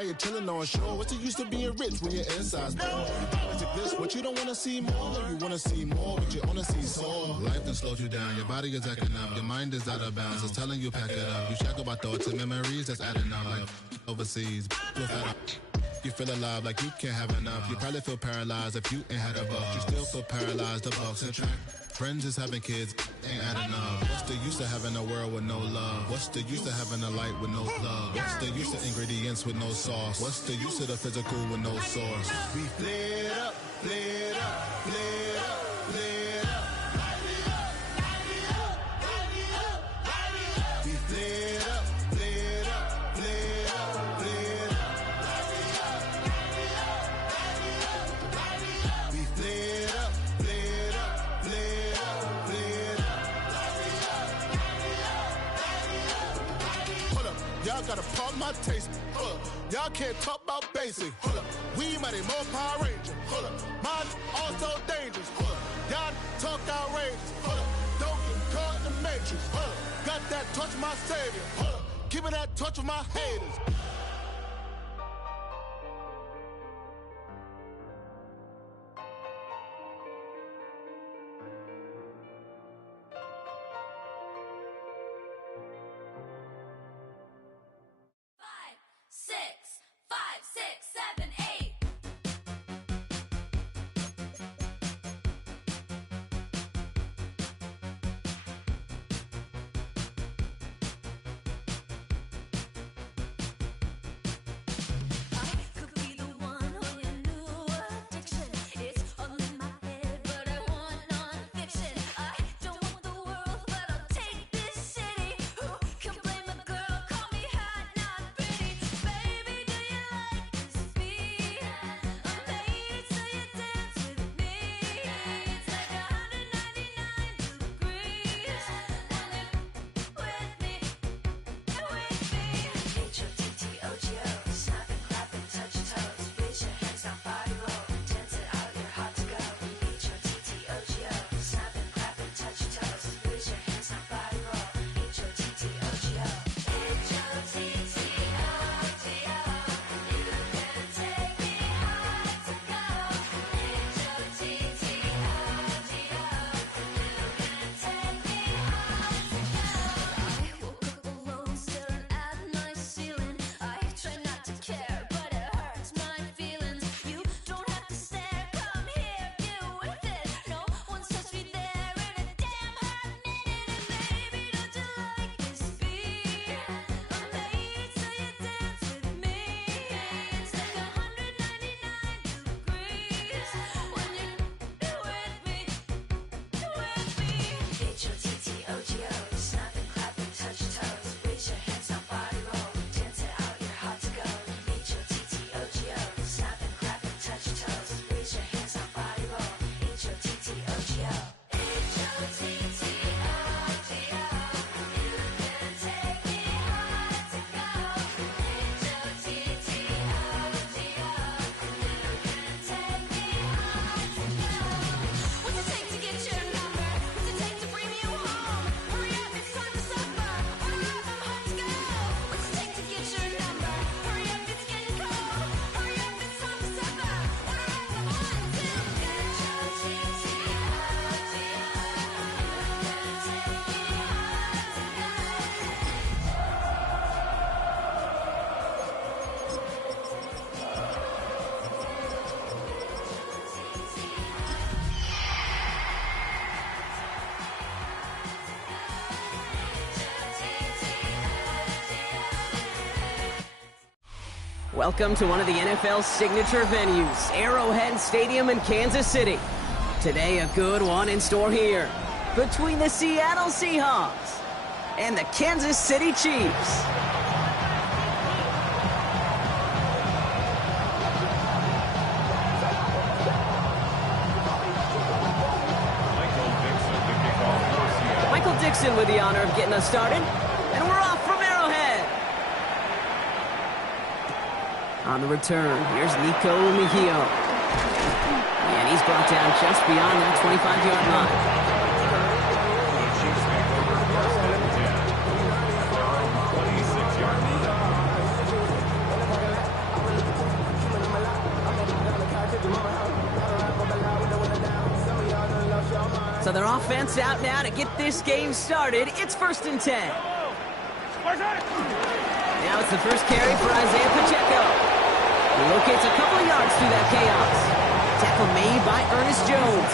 You're chilling on shore. What's the use of being rich when your inside's poor? You think this, what you don't wanna see more. You wanna see more, but you wanna see sore. Life done slowed you down. Your body is acting up. Your mind is out of bounds. It's telling you pack it up. You shackle by thoughts and memories that's adding up. Like overseas, you feel alive like you can't have enough. You probably feel paralyzed if you ain't had a buck. You still feel paralyzed. The bucks and track. Friends is having kids, ain't adding up. What's the use of having a world with no love? What's the use of having a light with no plug? What's the use of ingredients with no sauce? What's the use of the physical with no source? We flared up, flared up, flared up, flared up. We flared up, flared up, flared up, flared up. We flared up, flared up, flared up, flared up. Hold up, y'all gotta pump my taste. Hold up, y'all can't talk about basic. Hold up, we mighty more Power Ranger. Hold up, mine also dangerous. Hold up, y'all talk outrageous. Hold up, don't get caught in the matrix. Hold up, got that touch of my savior. Hold up, give me that touch of my haters. Welcome to one of the NFL's signature venues, Arrowhead Stadium in Kansas City. Today, a good one in store here between the Seattle Seahawks and the Kansas City Chiefs. Michael Dixon with the honor of getting us started, and we're off from Arrowhead. On the return, here's Nico Mejio. And he's brought down just beyond that 25-yard line. So their offense out now to get this game started. It's 1st and 10. Now it's the first carry for Isaiah Pacheco. He locates a couple of yards through that chaos. Tackle made by Ernest Jones.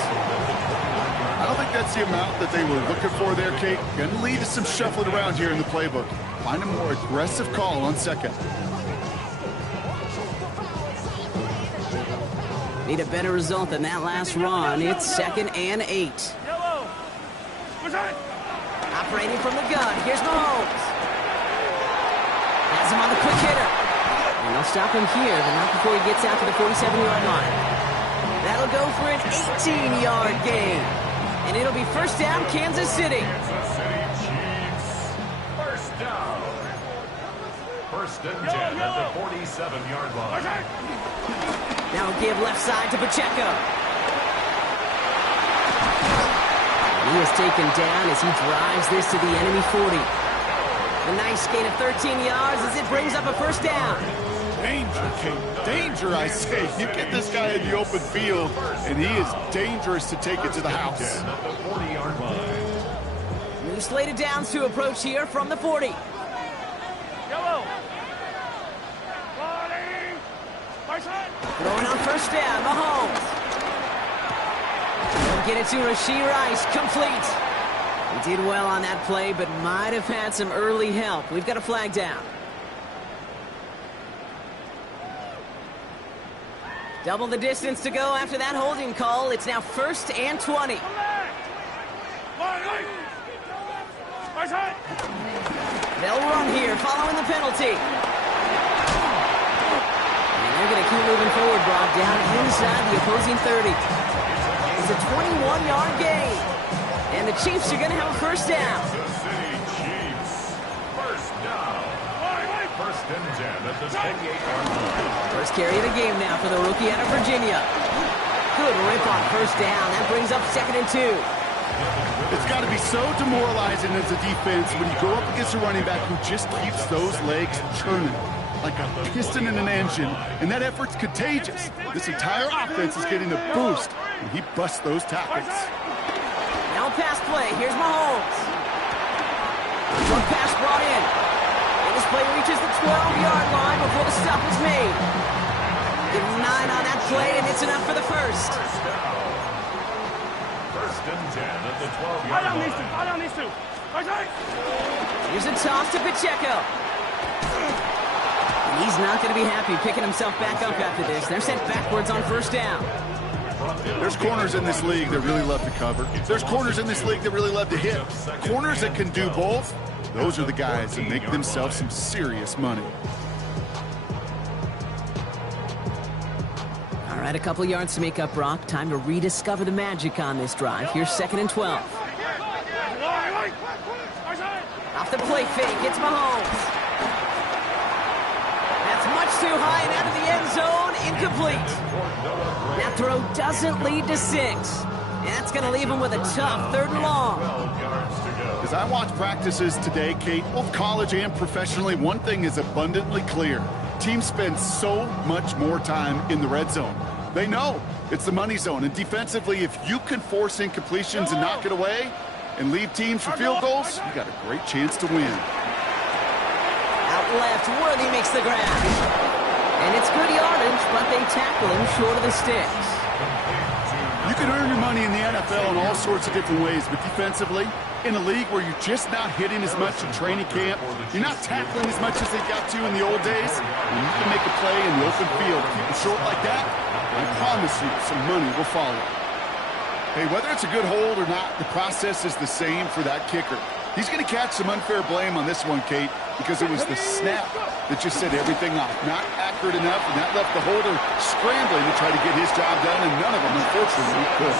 I don't think that's the amount that they were looking for there, Kate. Going to lead to some shuffling around here in the playbook. Find a more aggressive call on second. Need a better result than that last run. It's 2nd and 8. Operating from the gun. Here's Mahomes. Has him on the quick hitter. And they'll stop him here, but not before he gets out to the 47-yard line. That'll go for an 18-yard gain. And it'll be 1st down, Kansas City. Kansas City Chiefs. 1st down. 1st and 10 at the 47-yard line. Now we'll give left side to Pacheco. He is taken down as he drives this to the enemy 40. A nice gain of 13 yards as it brings up a 1st down. Danger, Kate. Danger, I say. You get this guy in the open field, and he is dangerous to take it to the house. At the 40-yard line. New slated downs to approach here from the 40. Throwing on 1st down, Mahomes. They'll get it to Rashee Rice, complete. He did well on that play, but might have had some early help. We've got a flag down. Double the distance to go after that holding call. It's now 1st and 20. They'll run here following the penalty. They're going to keep moving forward, Brock, down inside the opposing 30. It's a 21-yard gain. And the Chiefs are going to have a 1st down. Kansas City Chiefs. 1st down. 1st and 10 at the 28-yard line. First carry of the game now for the rookie out of Virginia. Good rip on 1st down. That brings up 2nd and 2. It's got to be so demoralizing as a defense when you go up against a running back who just keeps those legs churning like a piston in an engine, and that effort's contagious. This entire offense is getting a boost when he busts those tackles. Now a pass play. Here's Mahomes. One pass brought in. And this play reaches the 12-yard line before the stop is made. Give him 9 on that play, and it's enough for the 1st. 1st and 10 at the 12-yard line. Here's a toss to Pacheco. He's not going to be happy picking himself back up after this. They're sent backwards on 1st down. There's corners in this league that really love to cover. There's corners in this league that really love to hit. Corners that can do both, those are the guys that make themselves some serious money. All right, a couple yards to make up, Brock. Time to rediscover the magic on this drive. Here's 2nd and 12. Off the play fake, it's Mahomes. Much too high and out of the end zone, incomplete. That throw doesn't lead to 6. And that's going to leave him with a tough 3rd and long. As I watch practices today, Kate, both college and professionally, one thing is abundantly clear. Teams spend so much more time in the red zone. They know it's the money zone. And defensively, if you can force incompletions and knock it away and leave teams for field goals, you got a great chance to win. Left, Worthy makes the grab. And it's good yardage, but they tackle him short of the sticks. You can earn your money in the NFL in all sorts of different ways, but defensively, in a league where you're just not hitting as much in training camp, you're not tackling as much as they got to in the old days, and you can make a play in the open field. Keep it short like that, I promise you some money will follow. Hey, whether it's a good hold or not, the process is the same for that kicker. He's going to catch some unfair blame on this one, Kate, because it was the snap that just set everything off. Not accurate enough, and that left the holder scrambling to try to get his job done, and none of them, unfortunately, could.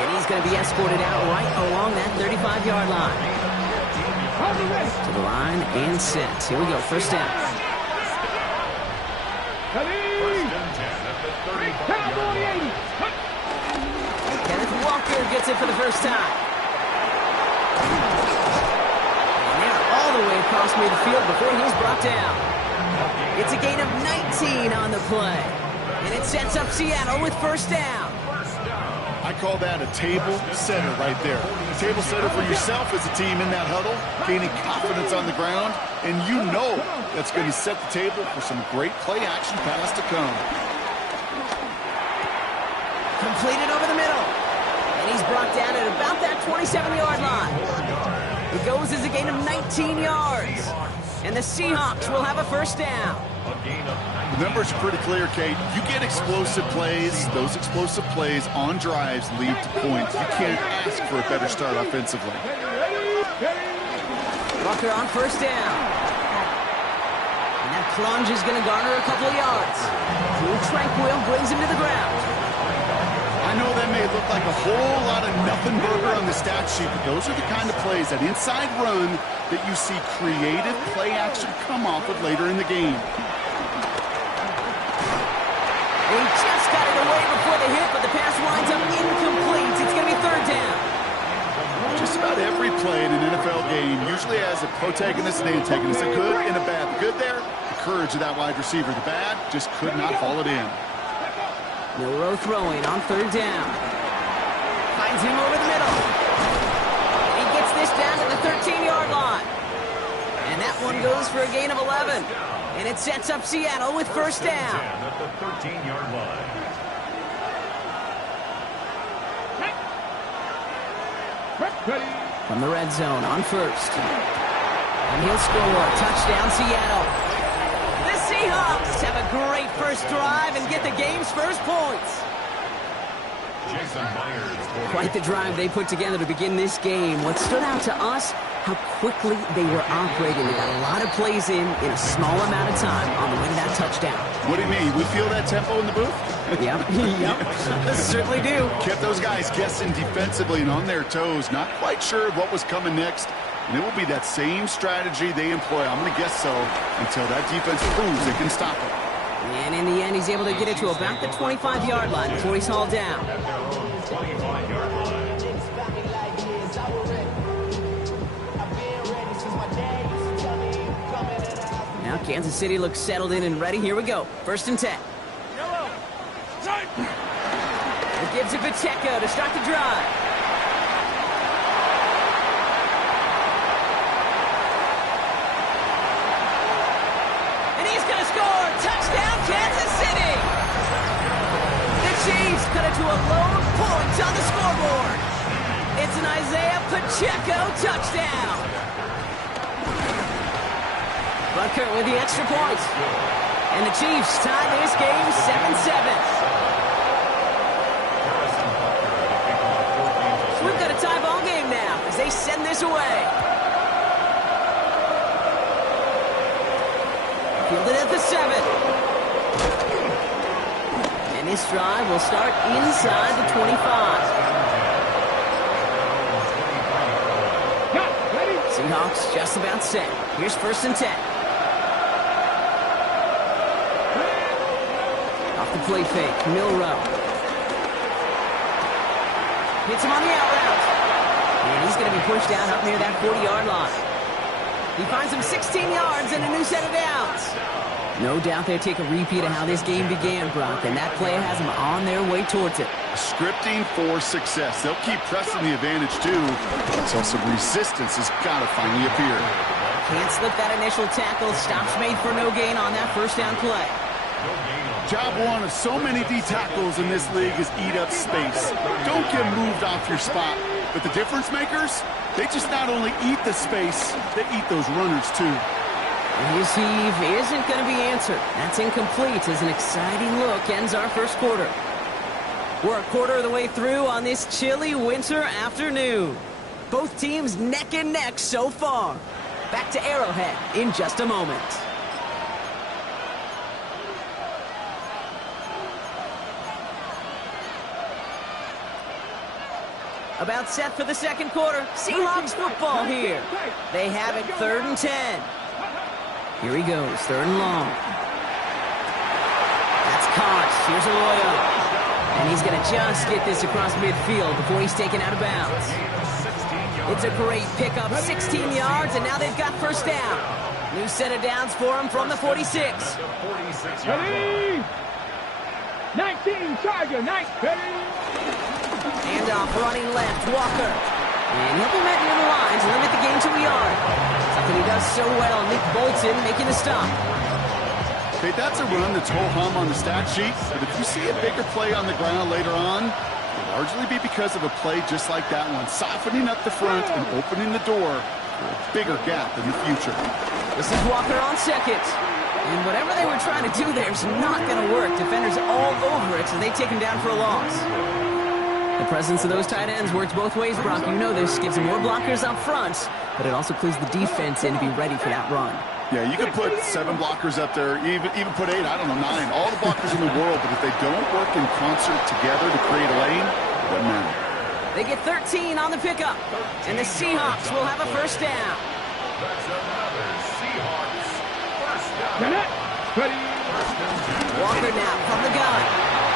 And he's going to be escorted out right along that 35-yard line. To the line and set. Here we go, 1st down. Kenneth Walker gets it for the 1st time. All the way across midfield before he's brought down. It's a gain of 19 on the play. And it sets up Seattle with 1st down. I I call that a table setter right there. A table setter for yourself as a team in that huddle, gaining confidence on the ground, and you know that's going to set the table for some great play-action pass to come. Completed over the middle. And he's brought down at about that 27-yard line. It goes as a gain of 19 yards. And the Seahawks will have a first down. The numbers are pretty clear, Kate. You get explosive plays. Those explosive plays on drives lead to points. You can't ask for a better start offensively. Rucker on first down. And that plunge is going to garner a couple of yards. Drew Tranquil brings him to the ground. I know that may look like a whole lot of nothing burger on the stat sheet, but those are the kind of plays, that inside run, that you see creative play action come off of later in the game. He just got it away before the hit, but the pass winds up incomplete. It's going to be third down. Just about every play in an NFL game usually has a protagonist and antagonist, a good and a bad. The good there, the courage of that wide receiver. The bad, just could not haul it in. Milrow throwing on third down. Finds him over the middle. He gets this down to the 13-yard line. And that one goes for a gain of 11. And it sets up Seattle with first down. At the 13-yard line. From the red zone on first. And he'll score. Touchdown, Seattle. The Seahawks have a great first drive and get the game's first points. Jason Myers. Quite the drive they put together to begin this game. What stood out to us, how quickly they were operating. They got a lot of plays in a small amount of time on the way to that touchdown. What do you mean? We feel that tempo in the booth? Yep. Certainly do. Kept those guys guessing defensively and on their toes, not quite sure of what was coming next. And it will be that same strategy they employ, I'm going to guess so, until that defense proves they can stop it. And in the end, he's able to get it to about the 25-yard line before he's hauled down. Now Kansas City looks settled in and ready. Here we go. First and 10. It gives it Pacheco to start the drive. And he's going to score. Touchdown, Kansas City. The Chiefs cut it to a lone point on the scoreboard. It's an Isaiah Pacheco touchdown. Butker with the extra point. And the Chiefs tie this game 7-7. So we've got a tie ball game now as they send this away. Fielded at the 7. And this drive will start inside the 25. Seahawks just about set. Here's first and 10. Off the play fake, Milrow. Hits him on the out route. And he's going to be pushed out up near that 40-yard line. He finds him 16 yards and a new set of downs. No doubt they'll take a repeat of how this game began, Brock, and that play has them on their way towards it. Scripting for success. They'll keep pressing the advantage, too, until some resistance has got to finally appear. Can't slip that initial tackle. Stops made for no gain on that first down play. Job one of so many D tackles in this league is eat up space. Don't get moved off your spot. But the difference makers, they just not only eat the space, they eat those runners, too. His heave isn't going to be answered. That's incomplete as an exciting look ends our first quarter. We're a quarter of the way through on this chilly winter afternoon. Both teams neck and neck so far. Back to Arrowhead in just a moment. About set for the second quarter. Seahawks football here. They have it 3rd and 10. Here he goes, 3rd and long. That's caught. Here's Arroyo. And he's going to just get this across midfield before he's taken out of bounds. It's a great pickup, 16 yards, and now they've got first down. New set of downs for him from the 46. Ready? 19, Charger, 9, ready? And off running left, Walker. And he'll be met near the lines, limit the game to a yard. Something he does so well, Nick Bolton making the stop. Okay, that's a run that's ho-hum on the stat sheet, but if you see a bigger play on the ground later on, it'll largely be because of a play just like that one, softening up the front and opening the door for a bigger gap in the future. This is Walker on second. And whatever they were trying to do there is not going to work. Defenders all over it, so they take him down for a loss. The presence of those tight ends works both ways, Brock. You know this. Gives them more blockers up front, but it also clues the defense in to be ready for that run. Yeah, you could put 7 blockers up there, even put 8, I don't know, 9. All the blockers in the world, but if they don't work in concert together to create a lane, it doesn't matter. They get 13 on the pickup, and the Seahawks will have a first down. That's another Seahawks first down. Walker now from the gun.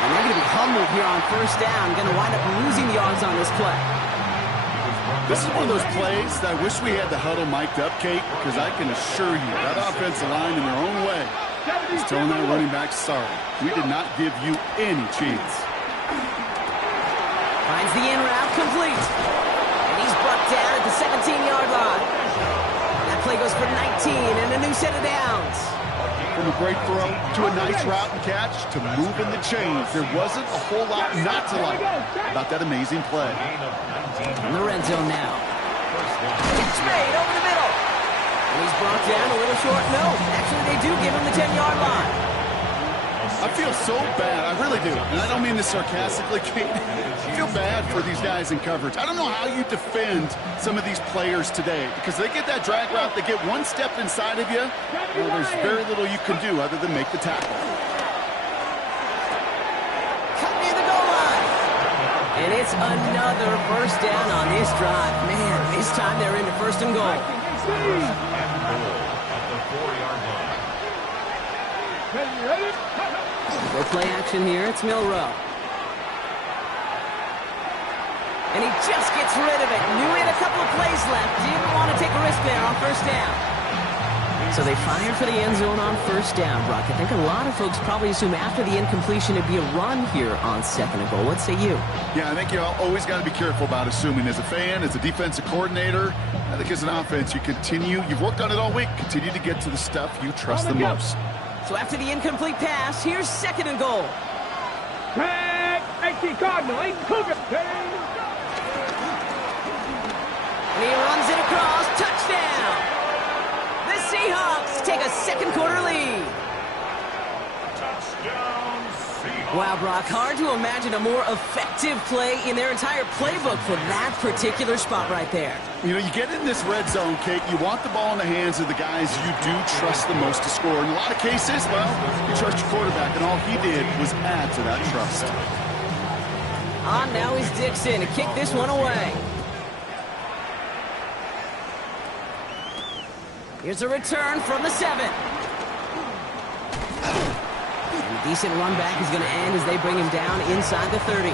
And they're going to be humbled here on first down. Going to wind up losing yards on this play. This is one of those plays that I wish we had the huddle mic'd up, Kate, because I can assure you that offensive line in their own way is telling that running back, sorry, we did not give you any chance. Finds the in route complete. And he's brought down at the 17-yard line. And that play goes for 19 and a new set of downs. From a great throw to a nice route and catch to moving the chains, there wasn't a whole lot not to like about that amazing play. In the red zone now. It's made over the middle. And he's brought down a little short. No, actually they do give him the 10-yard line. I feel so bad. I really do. And I don't mean this sarcastically, Kate. I feel bad for these guys in coverage. I don't know how you defend some of these players today because they get that drag route, they get one step inside of you. Well, there's very little you can do other than make the tackle. Cut near the goal line. And it's another first down on this drive. Man, this time they're into first and goal. For play action here, it's Milrow. And he just gets rid of it. Knew he had a couple of plays left. Didn't want to take a risk there on first down. So they fired for the end zone on first down, Brock. I think a lot of folks probably assume after the incompletion it'd be a run here on second and goal. What say you? Yeah, I think you always got to be careful about assuming. As a fan, as a defensive coordinator, I think as an offense, you've worked on it all week. Continue to get to the stuff you trust the most. So after the incomplete pass, here's second and goal. And he runs it across. Touchdown! The Seahawks take a second quarter lead. Touchdown, Seahawks. Wow, Brock, hard to imagine a more effective play in their entire playbook for that particular spot right there. You know, you get in this red zone, Kate, you want the ball in the hands of the guys you do trust the most to score. In a lot of cases, well, you trust your quarterback, and all he did was add to that trust. On now is Dixon to kick this one away. Here's a return from the 7. And a decent run back is going to end as they bring him down inside the 30.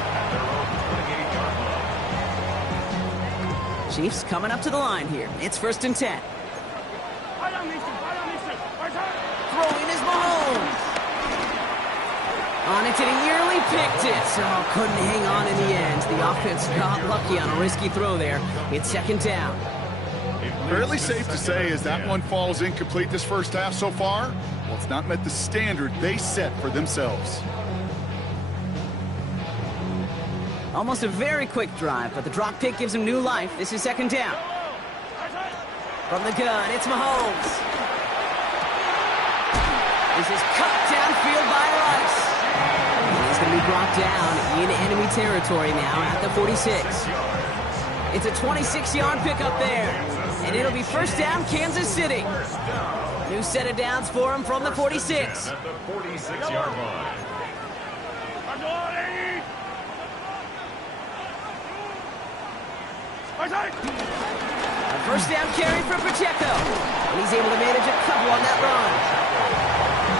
Chiefs coming up to the line here. It's first and 10. Throwing is Mahomes. On it, and he nearly picked it. So couldn't hang on in the end. The offense got lucky on a risky throw there. It's second down. Fairly safe to say as that one falls incomplete this first half so far, well, it's not met the standard they set for themselves. Almost a very quick drive, but the drop pick gives him new life. This is second down. From the gun, it's Mahomes. This is cut downfield by Rice. And he's going to be brought down in enemy territory now at the 46. It's a 26-yard pickup there. And it'll be first down, Kansas City. New set of downs for him from the 46. At the 46-yard line. A first down carry for Pacheco. And he's able to manage a couple on that run.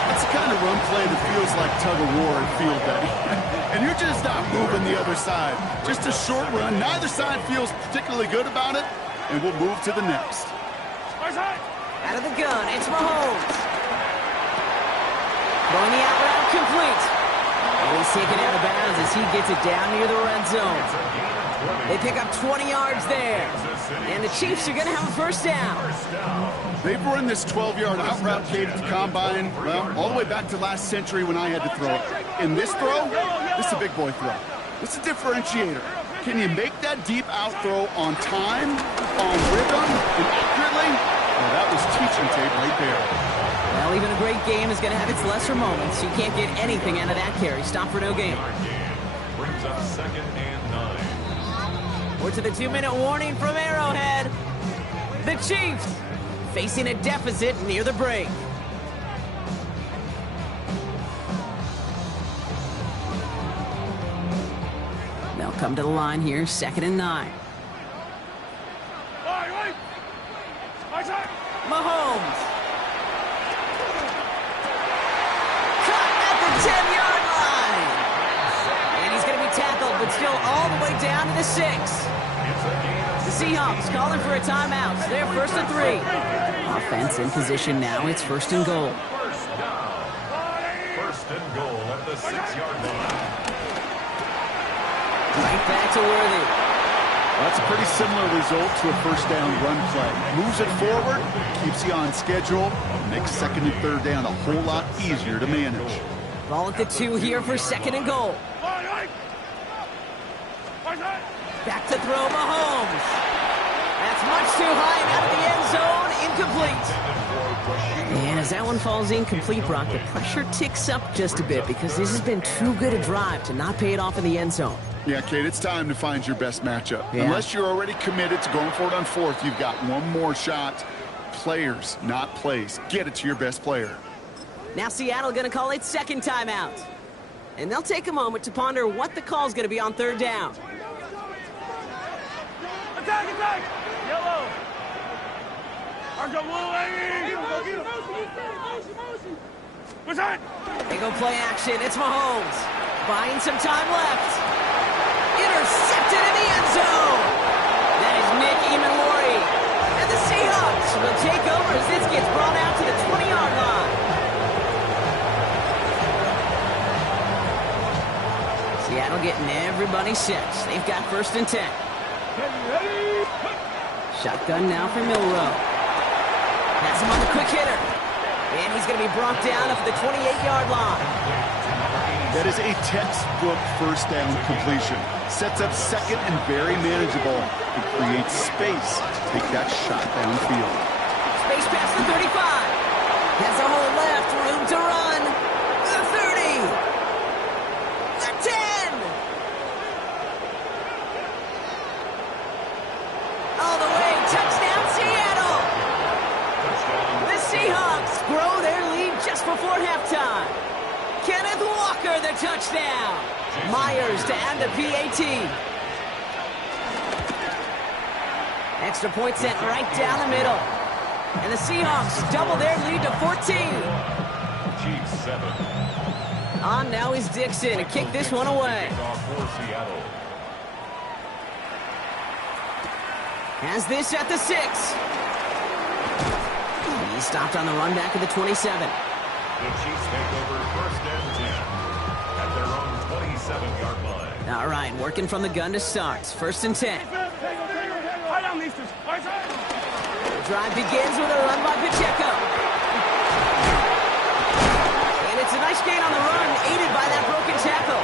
That's the kind of run play that feels like tug-of-war in field, Betty. And you're just not moving the other side. Just a short run. Neither side feels particularly good about it. And we'll move to the next. Out of the gun, it's Mahomes. Throwing the out route complete. And he's he's taken out of bounds as he gets it down near the red zone. They pick up 20 yards there. And the Chiefs are going to have a first down. They've run this 12-yard out route, Kate, at the combine, well, all the way back to last century when I had to throw it. In this throw, this is a big boy throw. This is a differentiator. Can you make that deep out throw on time, on rhythm, and accurately? Well, that was teaching tape right there. Well, even a great game is going to have its lesser moments. You can't get anything out of that carry. Stop for no gain. Brings up 2nd and 9. We're to the 2-minute warning from Arrowhead. The Chiefs facing a deficit near the break. They'll come to the line here, 2nd and 9. Mahomes. Cut at the 10-yard line. And he's going to be tackled, but still all the way down to the 6. The Seahawks calling for a timeout. So they're 1st and 3. Offense in position now. It's 1st and goal. First down. 1st and goal at the 6-yard line. Right back to Worthy. That's a pretty similar result to a first down run play. Moves it forward, keeps you on schedule, makes 2nd and 3rd down a whole lot easier to manage. Ball at the 2 here for 2nd and goal. Back to throw Mahomes. That's much too high and out of the end zone. Incomplete. And as that one falls incomplete, Brock, the pressure ticks up just a bit because this has been too good a drive to not pay it off in the end zone. Yeah, Kate, it's time to find your best matchup. Yeah. Unless you're already committed to going for it on 4th, you've got one more shot. Players, not plays. Get it to your best player. Now Seattle going to call its 2nd timeout. And they'll take a moment to ponder what the call is going to be on 3rd down. Attack, attack! Yellow! Arco blue, what's that? They go play action. It's Mahomes. Buying some time left. Intercepted in the end zone. That is Nick Emanwari. And the Seahawks will take over as this gets brought out to the 20-yard line. Seattle getting everybody set. They've got 1st and 10. Shotgun now for Milrow. Has him on the quick hitter. And he's going to be brought down up the 28-yard line. That is a textbook first down completion. Sets up 2nd and very manageable. It creates space to take that shot downfield. Space past the 35. Has a hole left. Room to run. The 30. The 10. All the way. Touchdown, Seattle. The Seahawks grow their lead just before halftime. Kenneth Walker, the touchdown. Myers to add the PAT. Extra point sent right down the middle. And the Seahawks double their lead to 14. Chiefs 7. On now is Dixon to kick this one away. Has this at the 6. He stopped on the run back of the 27. The Chiefs take over 1st and 10 at their own 27-yard line. All right, working from the gun to start. 1st and 10. The drive begins with a run by Pacheco. And it's a nice gain on the run, aided by that broken tackle.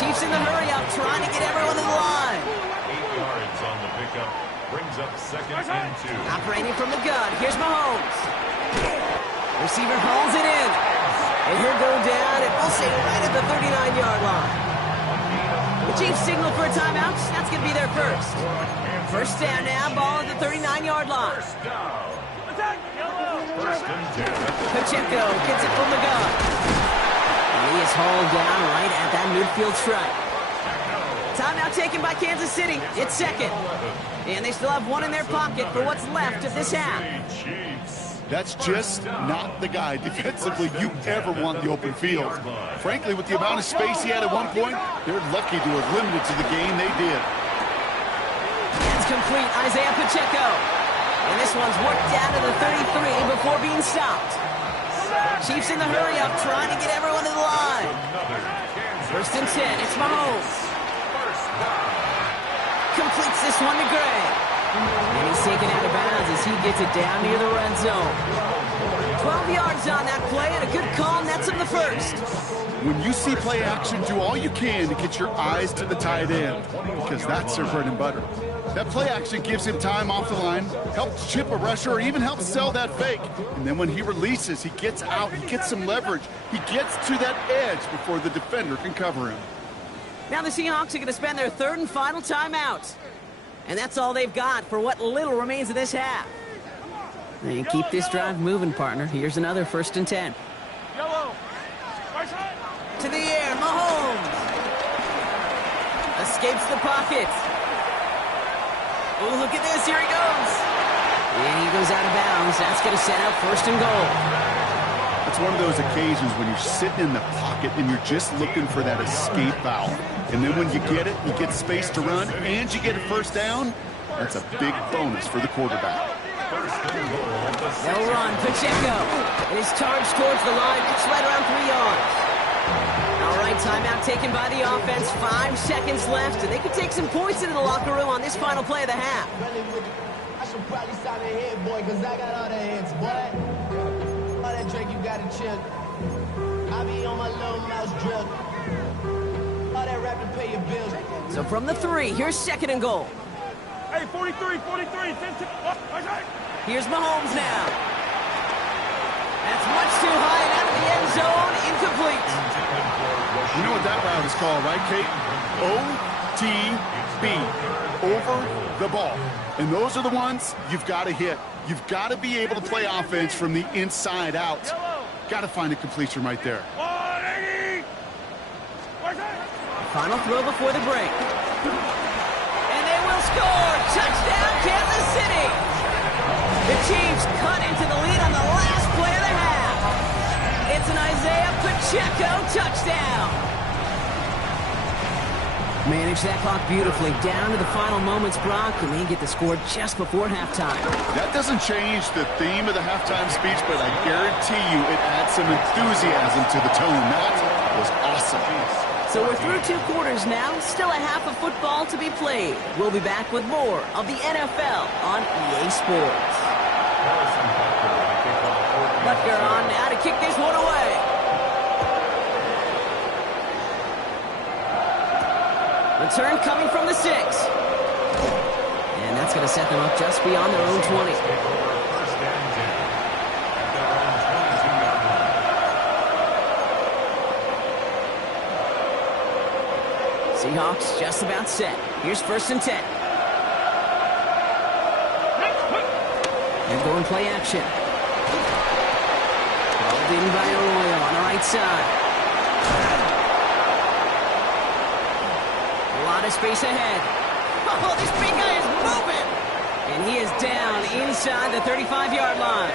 Chiefs in the hurry-up, trying to get everyone to the line. 8 yards on the pickup. Brings up 2nd and 2. Operating from the gun. Here's Mahomes. Receiver hauls it in. And he'll go down, and we'll say right at the 39-yard line. The Chiefs signal for a timeout. That's going to be their first. First down now, ball at the 39-yard line. First down. 1st and 10. Pacheco gets it from the gun. And he is hauled down right at that midfield stripe. Timeout taken by Kansas City. It's 2nd. And they still have one in their pocket for what's left of this half. That's just not the guy defensively you ever want in the open field. Frankly, with the amount of space he had at one point, they're lucky to have limited to the game they did. It's complete, Isaiah Pacheco. And this one's worked down to the 33 before being stopped. Chiefs in the hurry-up, trying to get everyone to the line. First and 10, it's Mahomes. First down. Completes this one to Gray. And he's taken out of bounds as he gets it down near the red zone. 12 yards on that play, and a good call nets him the first. When you see play action, do all you can to get your eyes to the tight end, because that's their bread and butter. That play action gives him time off the line, helps chip a rusher, or even helps sell that fake. And then when he releases, he gets out, he gets some leverage. He gets to that edge before the defender can cover him. Now the Seahawks are going to spend their third and final timeout. And that's all they've got for what little remains of this half. And keep this drive moving, partner. Here's another first and 10. Yellow. Right side. To the air, Mahomes. Escapes the pocket. Oh, look at this. Here he goes. And he goes out of bounds. That's going to set up first and goal. It's one of those occasions when you're sitting in the pocket and you're just looking for that escape valve. And then when you get it, you get space to run, and you get a first down, that's a big bonus for the quarterback. They'll run. Pacheco. And his charge towards the line. It's right around 3 yards. All right, timeout taken by the offense. 5 seconds left, and they can take some points into the locker room on this final play of the half. I should probably sign a head, boy, because I got all the heads, boy. All that Drake, you got to chill. I be on my little mouse drill. All that rap to pay your bills. So from the 3, here's second and goal. Hey, 43, 10, 10. Right side. Here's Mahomes now. That's much too high and out of the end zone. Incomplete. You know what that route is called, right, Kate? OTB. Over the ball. And those are the ones you've got to hit. You've got to be able to play offense from the inside out. Got to find a completion right there. 180. Right side. Final throw before the break. And they will score. Touchdown, Kansas City. The Chiefs cut into the lead on the last play of the half. It's an Isaiah Pacheco touchdown. Manage that clock beautifully down to the final moments, Brock, and they get the score just before halftime. That doesn't change the theme of the halftime speech, but I guarantee you it adds some enthusiasm to the tone. That was awesome. So we're through 2 quarters now. Still a half of football to be played. We'll be back with more of the NFL on EA Sports. Butker on now to kick this one away. Return coming from the 6. And that's going to set them up just beyond their own 20. Seahawks just about set. Here's first and 10. And going play action. Called in by Arroyo on the right side. A lot of space ahead. Oh, this big guy is moving. And he is down inside the 35-yard line.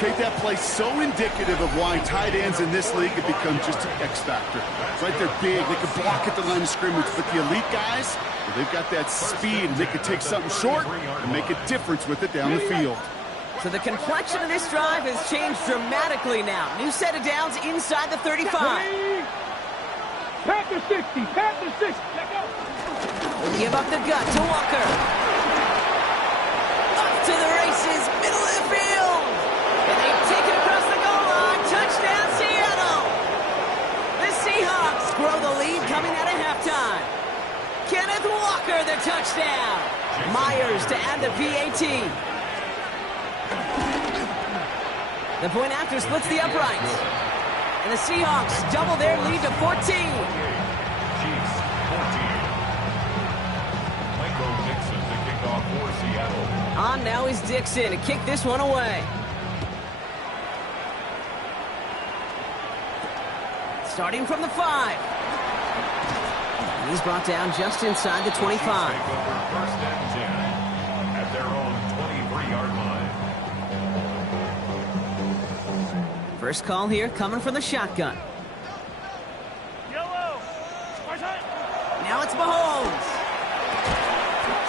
Kate, that play's so indicative of why tight ends in this league have become just an X factor. Right, they're big, they can block at the line of scrimmage, but the elite guys, well, they've got that speed, and they can take something short and make a difference with it down the field. So the complexion of this drive has changed dramatically now. New set of downs inside the 35. Panther 60, Panther 60. Let go. Give up the gut to Walker. Up to the races, middle of the field. And they take it across the goal line. Touchdown, Seattle. The Seahawks grow the lead coming out of halftime. Kenneth Walker, the touchdown. Myers to add the PAT. The point after splits the uprights. And the Seahawks double their lead to 14. Chiefs 14. Michael Dixon to kick off for Seattle. On now is Dixon to kick this one away. Starting from the 5. And he's brought down just inside the 25. Take over first and 10 at their own 23-yard line. First call here coming from the shotgun. Yellow. Right side. Now it's Mahomes.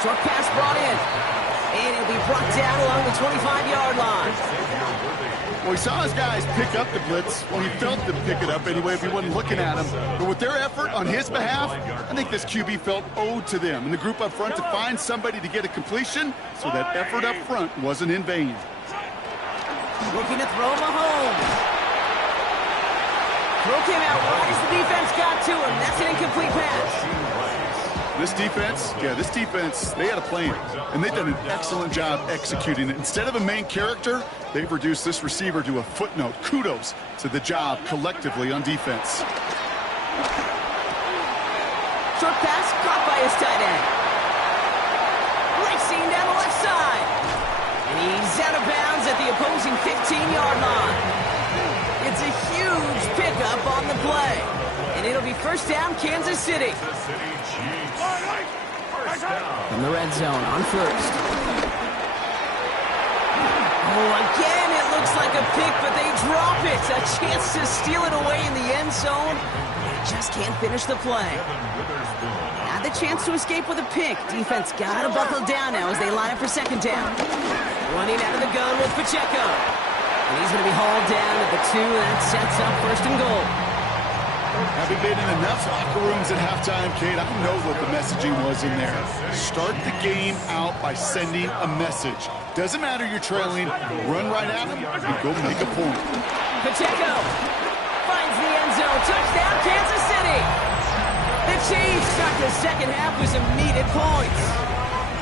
Short pass brought in. And it'll be brought down along the 25-yard line. Well, he saw his guys pick up the blitz. Well, he felt them pick it up anyway if he wasn't looking at him. But with their effort on his behalf, I think this QB felt owed to them and the group up front to find somebody to get a completion, so that effort up front wasn't in vain. Looking to throw Mahomes. Throw came out right as the defense got to him. That's an incomplete pass. This defense, they had a plan, and they've done an excellent job executing it. Instead of a main character, they've reduced this receiver to a footnote. Kudos to the job collectively on defense. Short pass caught by his tight end. Racing down the left side. And he's out of bounds at the opposing 15-yard line. It's a huge pickup on the play. And it'll be first down, Kansas City. From the red zone on first. Oh, again, it looks like a pick, but they drop it. A chance to steal it away in the end zone. They just can't finish the play. Had the chance to escape with a pick. Defense got to buckle down now as they line up for second down. Running out of the gun with Pacheco. And he's going to be hauled down at the 2. That sets up first and goal. Having been in enough locker rooms at halftime, Kate, I know what the messaging was in there. Start the game out by sending a message. Doesn't matter you're trailing, run right at them and go make a point. Pacheco finds the end zone. Touchdown, Kansas City. The Chiefs start the second half with some needed points.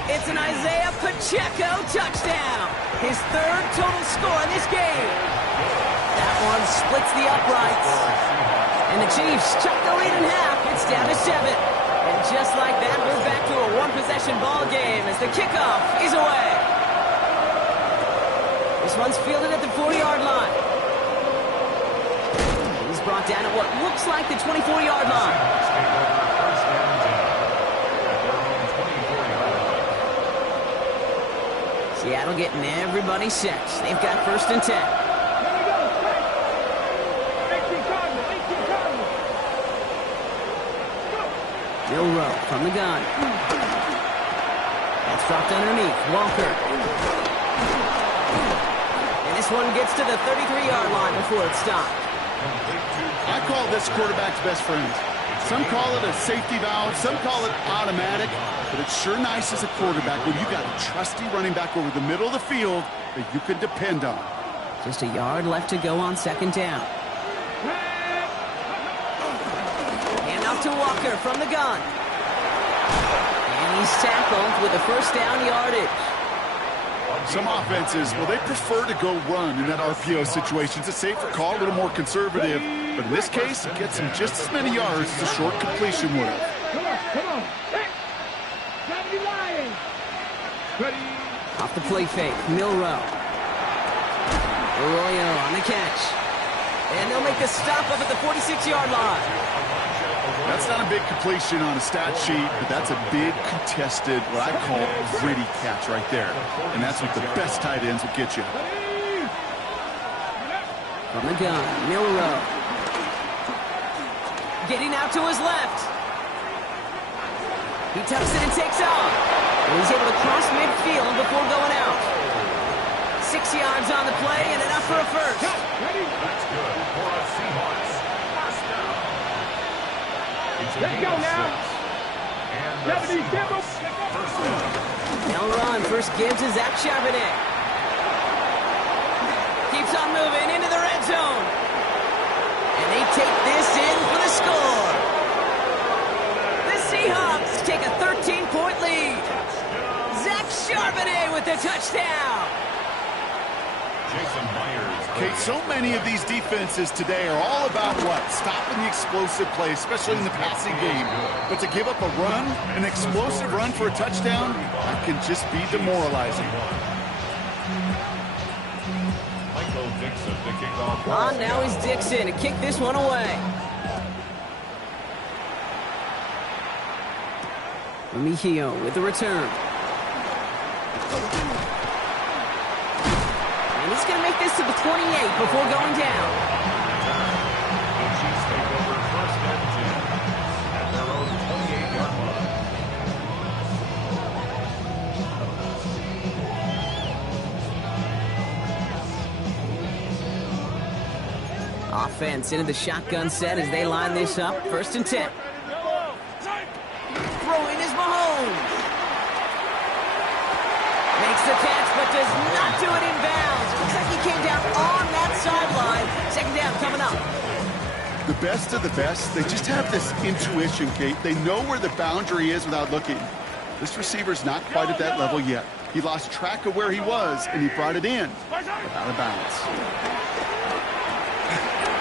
It's an Isaiah Pacheco touchdown. His third total score in this game. That one splits the uprights. And the Chiefs chuck the lead in half. It's down to 7. And just like that, we're back to a one-possession ball game as the kickoff is away. This one's fielded at the 40-yard line. He's brought down at what looks like the 24-yard line. Seattle getting everybody set. They've got first and 10. Milrow from the gun. That's dropped underneath. Walker. And this one gets to the 33-yard line before it's stopped. I call this quarterback's best friend. Some call it a safety valve, some call it automatic, but it's sure nice as a quarterback when you got a trusty running back over the middle of the field that you can depend on. Just a yard left to go on second down. To Walker from the gun. And he's tackled with the first down yardage. Some offenses, well, they prefer to go run in that RPO situation. It's a safer call, a little more conservative. But in this case, it gets him just as many yards as a short completion would have. Come on. Hey. Ready. Off the play fake, Milrow. Arroyo on the catch. And they'll make the stop up at the 46-yard line. That's not a big completion on a stat sheet, but that's a big contested, what I call gritty catch right there. And that's what the best tight ends will get you. From the gun, Milrow. Getting out to his left. He tucks it and takes off. And he's able to cross midfield before going out. 6 yards on the play and enough for a first. That's good for a Seahawks. First down. Let's go now. 70, first down. They'll run. First give to Zach Charbonnet. Keeps on moving into the red zone. And they take this in for the score. The Seahawks take a 13-point lead. Zach Charbonnet with the touchdown. Jason Myers. Kate, so many of these defenses today are all about what? Stopping the explosive play, especially in the passing game. But to give up a run, an explosive run for a touchdown, that can just be demoralizing. Michael Dixon to kick off. On now is Dixon to kick this one away. Remigio with the return. And he's going to make this to the 28 before going down. The Chiefs take over first and 10 at their own 28-yard line. offense into the shotgun set as they line this up. 1st and 10. Throwing is Mahomes. Makes the catch, but does not do it in bounds. It looks like he came down on that sideline. 2nd down coming up. The best of the best, they just have this intuition, Kate. They know where the boundary is without looking. This receiver's not quite at that level yet. He lost track of where he was, and he brought it in, but out of bounds.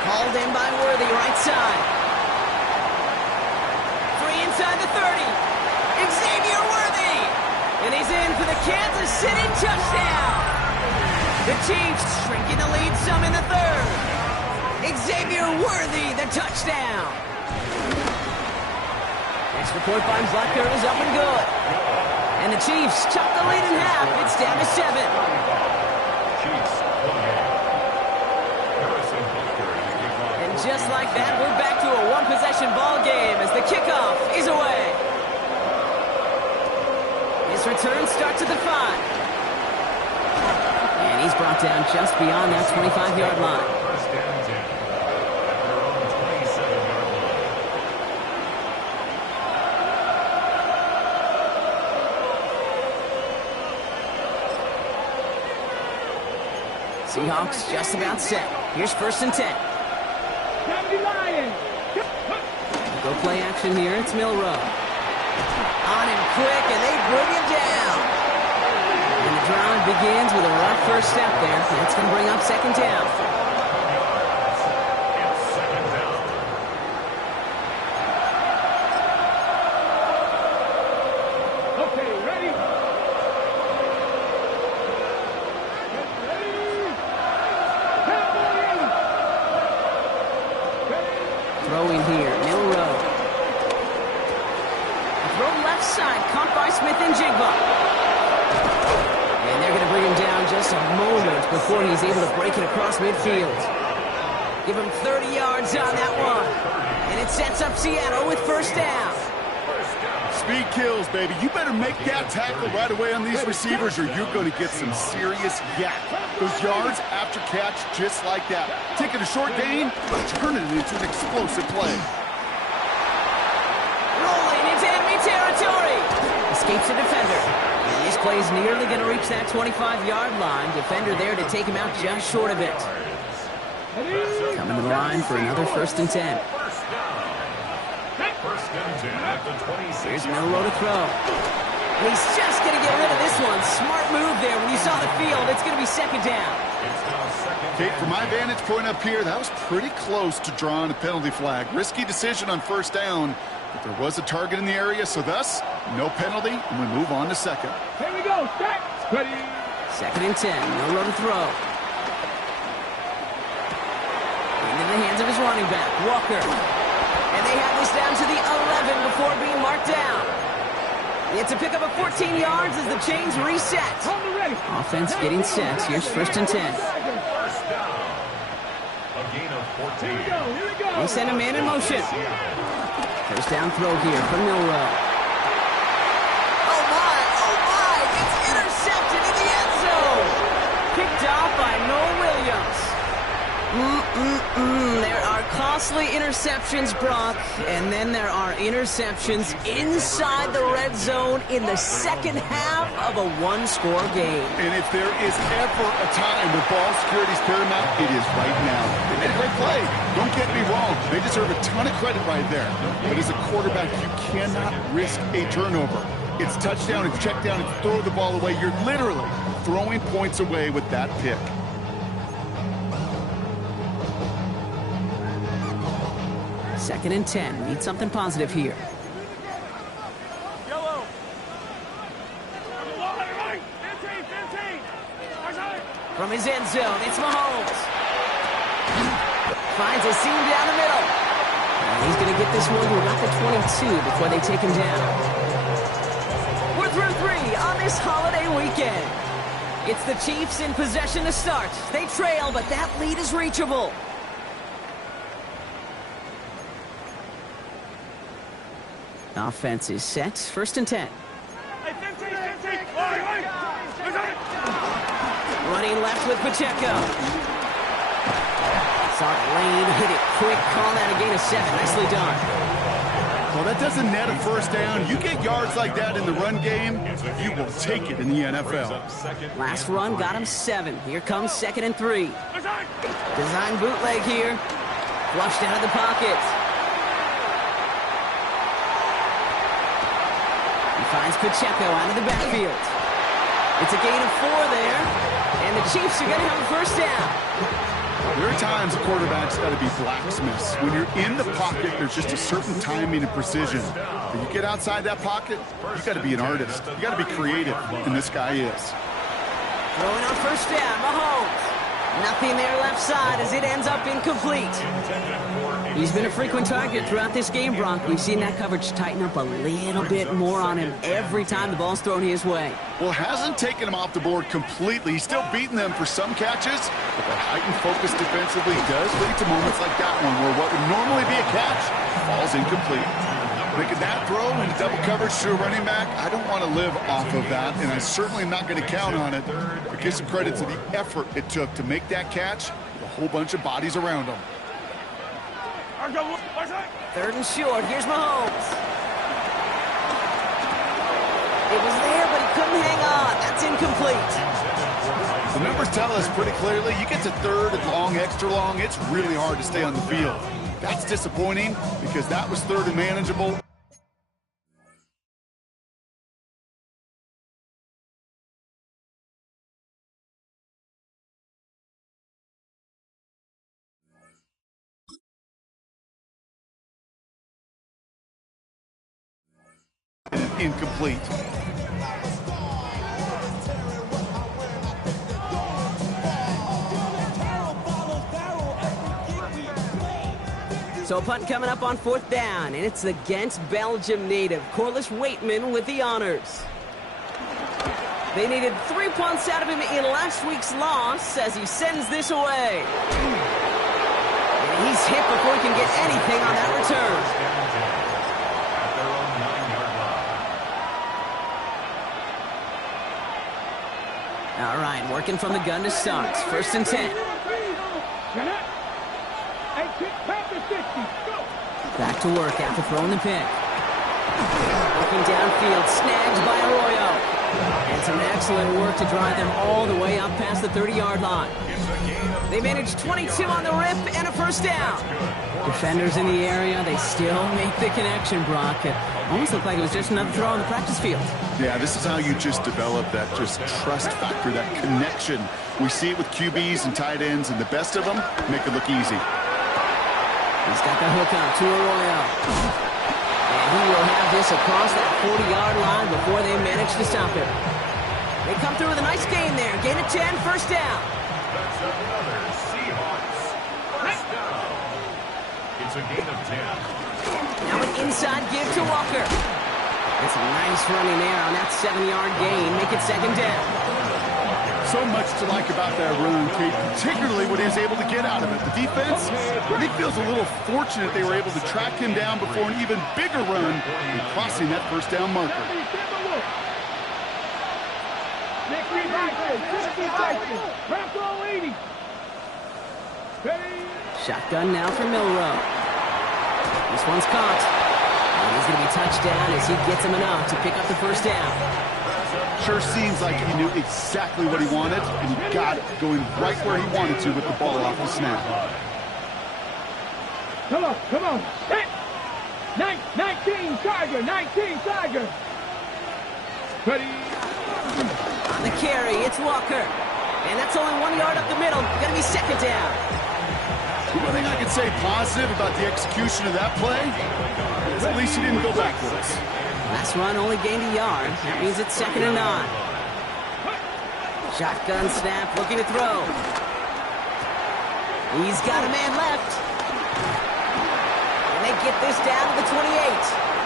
Called in by Worthy, right side. 3 inside the 30. Xavier Worthy! And he's in for the Kansas City touchdown! The Chiefs shrinking the lead some in the 3rd. Xavier Worthy, the touchdown! Extra point by Butker is up and good. And the Chiefs chop the lead in half. It's down to 7. And just like that, we're back to a one-possession ball game as the kickoff is away. His return starts at the 5. And he's brought down just beyond that 25-yard line. First and 10 at their own 27-yard line. Seahawks just about set. Here's 1st and 10. Go play action here. It's Milroe. On him quick, and they bring him down. And the drive begins with a rough first step there. That's going to bring up 2nd down. It's 2nd down. Okay, ready? Throwing here, Milroe. Throw left side, caught by Smith and Jigba. And they're going to bring him down just a moment before he's able to break it across midfield. Give him 30 yards on that one. And it sets up Seattle with 1st down. Speed kills, baby. You better make that tackle right away on these receivers or you're going to get some serious yak. Those yards after catch just like that. Taking a short gain, but turning it into an explosive play. Rolling into enemy territory. Escapes the defender. And this play's nearly going to reach that 25-yard line. Defender there to take him out just short of it. Coming to the line for another 1st and 10. First and 10 at the 26. Here's Milroe to throw. And he's just going to get rid of this one. Smart move there. When you saw the field, it's going to be 2nd down. It's now 2nd. Kate, from my vantage point up here, that was pretty close to drawing a penalty flag. Risky decision on 1st down, but there was a target in the area, so thus, no penalty, and we move on to 2nd. Here we go. Stack. Ready. 2nd and 10. Milroe to throw. Into the hands of his running back, Walker. And they have this down to the 11 before being marked down. It's a pickup of 14 yards as the chains reset. Offense getting set. Here's 1st and 10. First down. A gain of 14. Here we go. They send a man in motion. 1st down throw here from Milroe. Oh my, it's intercepted in the end zone. Picked off by Noah Williams. There are costly interceptions, Brock, and then there are interceptions inside the red zone in the 2nd half of a one-score game. And if there is ever a time where ball security is paramount, it is right now. They made a great play. Don't get me wrong. They deserve a ton of credit right there. But as a quarterback, you cannot risk a turnover. It's touchdown, it's check down, it's throw the ball away. You're literally throwing points away with that pick. 2nd and 10. Need something positive here. Yellow. From his end zone, it's Mahomes. Finds a seam down the middle. And he's going to get this one to about the 22 before they take him down. We're through 3 on this holiday weekend. It's the Chiefs in possession to start. They trail, but that lead is reachable. Offense is set. 1st and 10. Running left with Pacheco. Saw the lane, hit it quick, call that a gain of 7. Nicely done. Well, that doesn't net a first down. You get yards like that in the run game, you will take it in the NFL. Last run got him 7. Here comes 2nd and 3. Design bootleg here. Flushed out of the pocket. He finds Pacheco out of the backfield. It's a gain of 4 there. And the Chiefs are going to have a first down. There are times a quarterback's got to be blacksmiths. When you're in the pocket, there's just a certain timing and precision. When you get outside that pocket, you got to be an artist. You got to be creative, and this guy is. Throwing on first down, Mahomes. Nothing there left side as it ends up incomplete. He's been a frequent target throughout this game, Brock. We've seen that coverage tighten up a little bit more on him every time the ball's thrown his way. Well, hasn't taken him off the board completely. He's still beating them for some catches, but that heightened focus defensively does lead to moments like that one where what would normally be a catch falls incomplete. Making that throw in double coverage to a running back, I don't want to live off of that, and I certainly am not going to count on it. But give some credit to the effort it took to make that catch with a whole bunch of bodies around him. 3rd and short. Here's Mahomes. It was there, but he couldn't hang on. That's incomplete. The numbers tell us pretty clearly, you get to 3rd and long, extra long, it's really hard to stay on the field. That's disappointing because that was 3rd and manageable. Incomplete. So a punt coming up on 4th down, and it's against Belgium native Corliss Waitman with the honors. They needed 3 punts out of him in last week's loss as he sends this away. And he's hit before he can get anything on that return. All right, working from the gun to start. 1st and 10. Back to work after throwing the pick. Looking downfield, snagged by Arroyo. And some excellent work to drive them all the way up past the 30-yard line. They managed 22 on the rip and a first down. Defenders in the area, they still make the connection, Brock. It almost looked like it was just another throw on the practice field. Yeah, this is how you just develop that just trust factor, that connection. We see it with QBs and tight ends, and the best of them make it look easy. He's got the hook up to Arroyo. And he will have this across that 40-yard line before they manage to stop him. They come through with a nice gain there. Gain of 10, first down. That's another Seahawks first down. It's a gain of 10. Now an inside give to Walker. And some nice running there on that 7-yard gain. Make it 2nd down. So much to like about that run, Kate, particularly what he was able to get out of it. The defense, I think, feels a little fortunate they were able to track him down before an even bigger run and crossing that first down marker. Shotgun now for Milrow. This one's caught. And he's going to be touched down as he gets him enough to pick up the first down. Sure seems like he knew exactly what he wanted, and he got it going right where he wanted to with the ball off the snap. Come on. 19 Tiger. Ready. On the carry, it's Walker. And that's only 1 yard up the middle. Going to be 2nd down. The one thing I can say positive about the execution of that play is at least he didn't go backwards. Last run only gained a yard. That means it's 2nd and 9. Shotgun snap, looking to throw. He's got a man left. And they get this down to the 28.